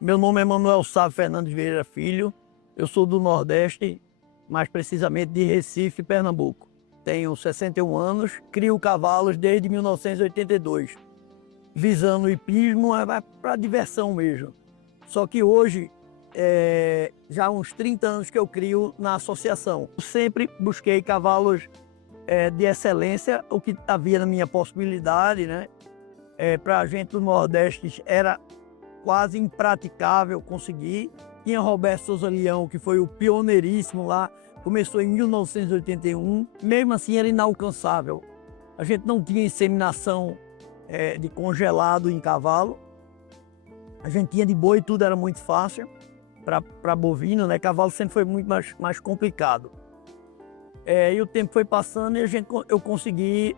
Meu nome é Manuel Sávio Fernandes Vieira Filho, eu sou do Nordeste, mais precisamente de Recife, Pernambuco. Tenho 61 anos, crio cavalos desde 1982, visando o hipismo para diversão mesmo. Só que hoje, já há uns 30 anos que eu crio na associação. Sempre busquei cavalos de excelência, o que havia na minha possibilidade, né? Para a gente do Nordeste era quase impraticável conseguir. Tinha Roberto Souza Leão, que foi o pioneiríssimo lá, começou em 1981, mesmo assim era inalcançável. A gente não tinha inseminação de congelado em cavalo, a gente tinha de boi, tudo era muito fácil para bovino, né? Cavalo sempre foi muito mais complicado. E o tempo foi passando e eu consegui,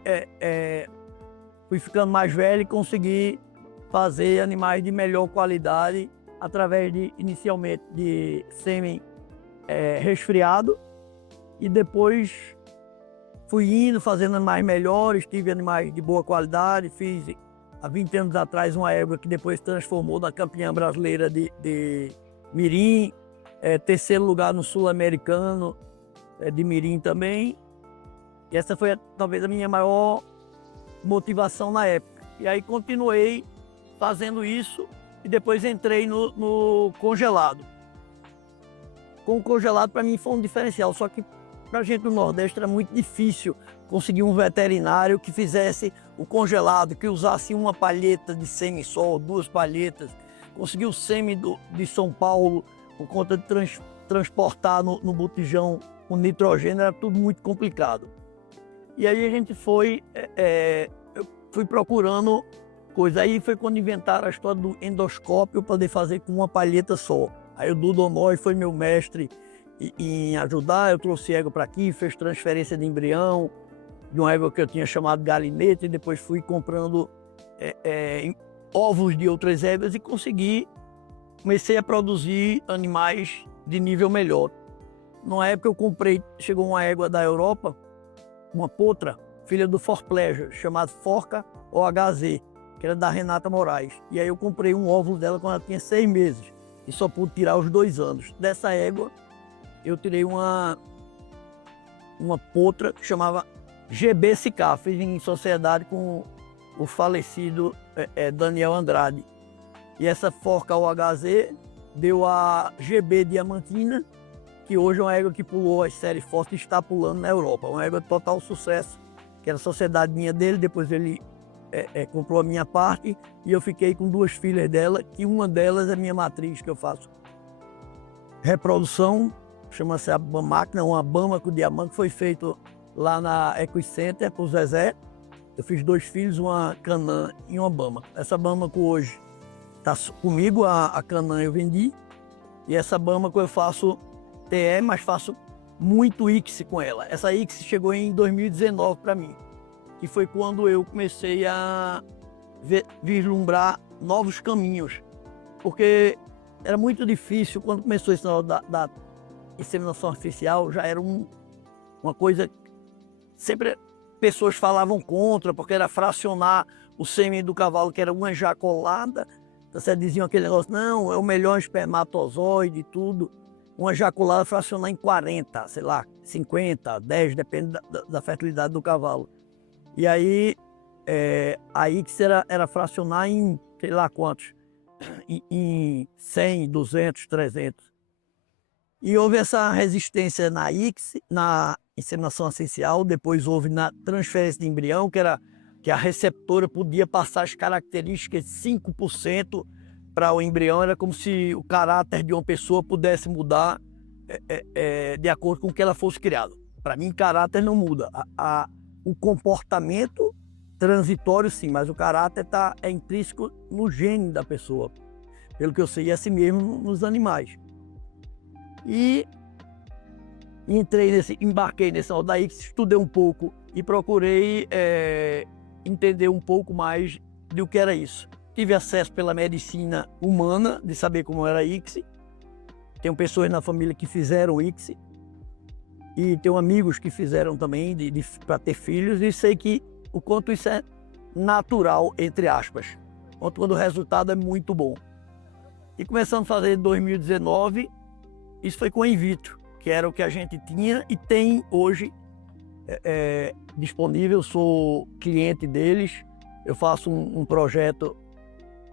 fui ficando mais velho e consegui fazer animais de melhor qualidade através inicialmente de sêmen resfriado, e depois fui indo, fazendo animais melhores, tive animais de boa qualidade. Fiz há 20 anos atrás uma égua que depois se transformou na campeã brasileira de mirim, terceiro lugar no sul-americano de mirim também. E essa foi talvez a minha maior motivação na época. E aí continuei fazendo isso e depois entrei no congelado. Com o congelado para mim foi um diferencial, só que para a gente do Nordeste era muito difícil conseguir um veterinário que fizesse o congelado, que usasse uma palheta de sêmen só, 2 palhetas. Consegui o sêmen de São Paulo, por conta de transportar no botijão o nitrogênio, era tudo muito complicado. E aí a gente eu fui procurando coisa. Aí foi quando inventaram a história do endoscópio, para poder fazer com uma palheta só. Aí o Dudu Noy foi meu mestre em ajudar. Eu trouxe égua para aqui, fez transferência de embrião de uma égua que eu tinha chamado galinete, e depois fui comprando ovos de outras éguas e comecei a produzir animais de nível melhor. Numa época eu comprei, chegou uma égua da Europa, uma potra, filha do For Pleasure, chamada Forca OHZ, que era da Renata Moraes. E aí eu comprei um óvulo dela quando ela tinha 6 meses e só pude tirar os 2 anos. Dessa égua eu tirei uma potra que chamava GBSK, fiz em sociedade com o falecido Daniel Andrade. E essa Forca OHZ deu a GB Diamantina, que hoje é uma égua que pulou as séries fortes e está pulando na Europa. Uma égua de total sucesso, que era a sociedade minha dele. Depois ele comprou a minha parte e eu fiquei com 2 filhas dela, que uma delas é minha matriz, que eu faço reprodução, chama-se a máquina, uma Bama com diamante, que foi feito lá na Equicenter por Zezé. Eu fiz 2 filhos, uma Canã e uma Bama. Essa Bama que hoje está comigo, a Canã eu vendi, e essa Bama que eu faço TE, mas faço muito ICSI com ela. Essa ICSI chegou em 2019 para mim, que foi quando eu comecei a vislumbrar novos caminhos, porque era muito difícil. Quando começou esse negócio da inseminação artificial, já era uma coisa, sempre pessoas falavam contra, porque era fracionar o sêmen do cavalo, que era uma ejaculada. Então, você diziam aquele negócio, não, é o melhor espermatozoide e tudo. Uma ejaculada fracionar em 40, sei lá, 50, 10, depende da fertilidade do cavalo. E aí, a ICSI era fracionar em, sei lá quantos, em 100, 200, 300. E houve essa resistência na ICSI, na inseminação essencial. Depois houve na transferência de embrião, que a receptora podia passar as características 5% para o embrião. Era como se o caráter de uma pessoa pudesse mudar de acordo com que ela fosse criada. Para mim, caráter não muda. O comportamento transitório, sim, mas o caráter é intrínseco no gene da pessoa. Pelo que eu sei, é assim mesmo nos animais. E embarquei nesse daí, estudei um pouco e procurei entender um pouco mais do que era isso. Tive acesso pela medicina humana, de saber como era ICSI. Tenho pessoas na família que fizeram ICSI. E tenho amigos que fizeram também para ter filhos, e sei que o quanto isso é natural, entre aspas, quando o resultado é muito bom. E começando a fazer em 2019, isso foi com a Invitro, que era o que a gente tinha e tem hoje disponível. Eu sou cliente deles, eu faço um projeto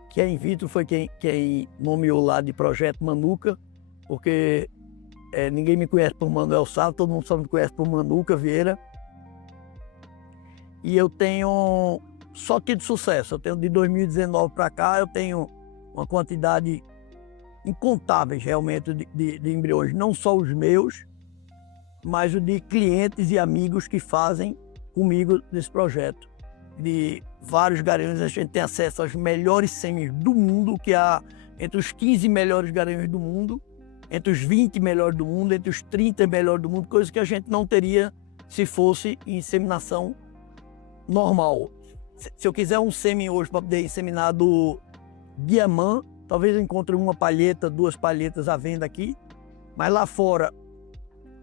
que a Invitro foi quem nomeou lá de Projeto Manuca, porque ninguém me conhece por Manuel Sá, todo mundo só me conhece por Manuca Vieira. E eu tenho só tido sucesso. Eu tenho de 2019 para cá, eu tenho uma quantidade incontáveis realmente de embriões, não só os meus, mas o de clientes e amigos que fazem comigo nesse projeto. De vários garanhões, a gente tem acesso aos melhores sêmens do mundo, que há entre os 15 melhores garanhões do mundo, entre os 20 melhores do mundo, entre os 30 melhores do mundo, coisa que a gente não teria se fosse inseminação normal. Se eu quiser um sêmen hoje para poder inseminar do Diamant, talvez eu encontre uma palheta, 2 palhetas à venda aqui, mas lá fora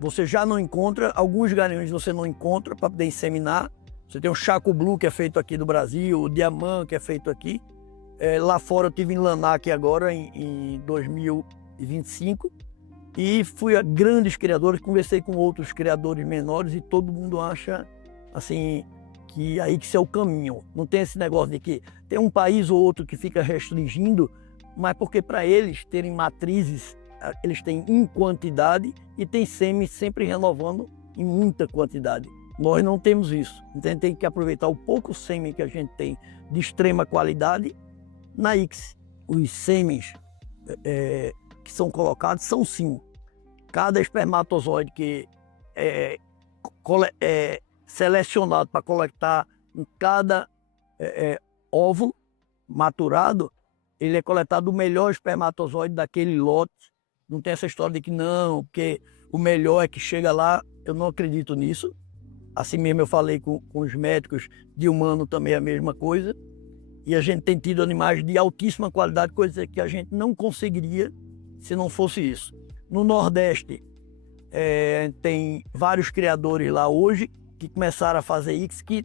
você já não encontra, alguns garanhões você não encontra para poder inseminar. Você tem o Chaco Blue, que é feito aqui do Brasil, o Diamant, que é feito aqui. Lá fora eu tive em Lanac agora, em 2025, e fui a grandes criadores, conversei com outros criadores menores e todo mundo acha assim que a ICSI é o caminho. Não tem esse negócio de que tem um país ou outro que fica restringindo, mas porque para eles terem matrizes, eles têm em quantidade e tem sêmen sempre renovando em muita quantidade. Nós não temos isso. Então a gente tem que aproveitar o pouco sêmen que a gente tem de extrema qualidade na ICSI. Os sêmens que são colocados são 5. Cada espermatozoide que é selecionado para coletar em cada óvulo maturado, ele é coletado o melhor espermatozoide daquele lote. Não tem essa história de que não, porque o melhor é que chega lá. Eu não acredito nisso. Assim mesmo eu falei com os médicos de humano também a mesma coisa. E a gente tem tido animais de altíssima qualidade, coisa que a gente não conseguiria se não fosse isso. No Nordeste, tem vários criadores lá hoje que começaram a fazer ICSI que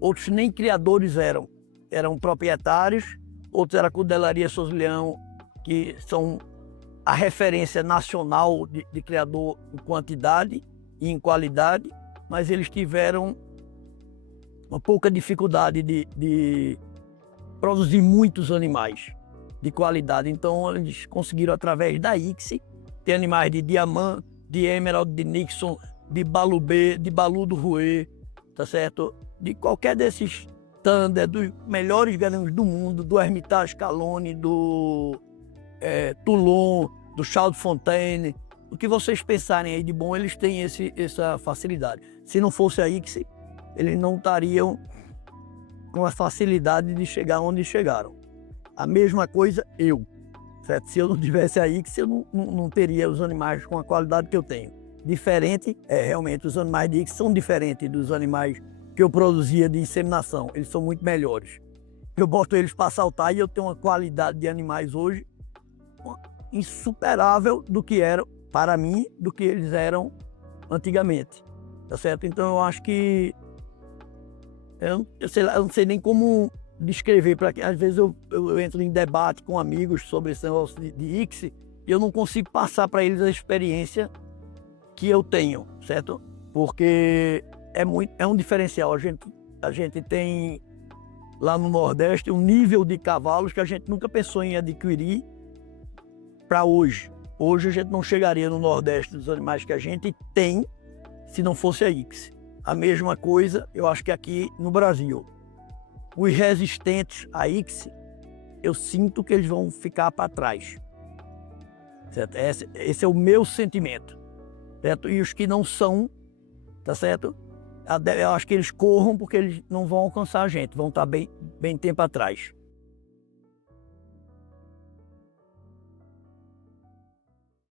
outros nem criadores eram proprietários, outros eram a Cudelaria Souza Leão, que são a referência nacional de criador em quantidade e em qualidade, mas eles tiveram uma pouca dificuldade de produzir muitos animais de qualidade. Então eles conseguiram, através da ICSI, ter animais de Diamant, de Emerald, de Nixon, de Balu B, de Balu do Rouet, tá certo? De qualquer desses Thunder, dos melhores garanhões do mundo, do Hermitage Calone, do Toulon, do Charles Fontaine. O que vocês pensarem aí de bom, eles têm essa facilidade. Se não fosse a ICSI, eles não estariam com a facilidade de chegar onde chegaram. A mesma coisa eu, certo? Se eu não tivesse a ICSI, eu não teria os animais com a qualidade que eu tenho. Diferente, realmente, os animais de ICSI são diferentes dos animais que eu produzia de inseminação. Eles são muito melhores. Eu boto eles para saltar e eu tenho uma qualidade de animais hoje insuperável do que eram, para mim, do que eles eram antigamente, tá certo? Então eu acho que eu não sei nem como descrever, para que às vezes eu entro em debate com amigos sobre esse negócio de ICSI e eu não consigo passar para eles a experiência que eu tenho, certo? Porque é um diferencial. A gente tem lá no Nordeste um nível de cavalos que a gente nunca pensou em adquirir para hoje. Hoje a gente não chegaria no Nordeste dos animais que a gente tem se não fosse a ICSI. A mesma coisa eu acho que aqui no Brasil. Os resistentes à ICSI, eu sinto que eles vão ficar para trás, certo? Esse é o meu sentimento, certo? E os que não são, tá certo? Eu acho que eles corram porque eles não vão alcançar a gente, vão estar bem tempo atrás.